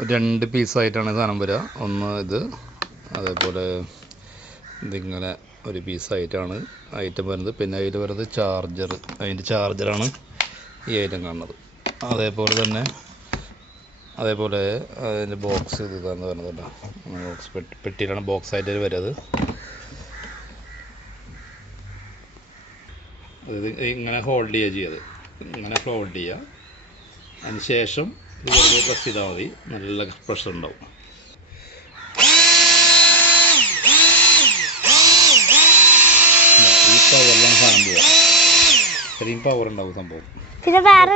2 പീസായിട്ടാണ് സാധനം വരിക. ഒന്ന് ഇത്, അതേപോലെ ഇതിങ്ങനെ ഒരു പീസായിട്ടാണ് ഐറ്റം വരുന്നത്. പിന്നെ അതിൽ വരുന്നത് ചാർജർ, അതിൻ്റെ ചാർജറാണ് ഈ ഐറ്റം കാണുന്നത്. അതേപോലെ അതിൻ്റെ ബോക്സ് ഇതാണ് വരുന്നത്. ബോക്സ് പെട്ടിയിലാണ് ബോക്സായിട്ട് വരുന്നത്. അത് ഇങ്ങനെ ഹോൾഡ് ചെയ്യുക, ഇങ്ങനെ ഹോൾഡ് ചെയ്യുക. അതിന് ശേഷം ഇത് വെറുതെ പ്രസ് ചെയ്താൽ മതി, നല്ല പ്രഷർ ഉണ്ടാവും. ഈ പവറിലാണ് സാധനം പോവുക. ഇത്രയും പവർ ഉണ്ടാവും സംഭവം. പിന്നെ വേറെ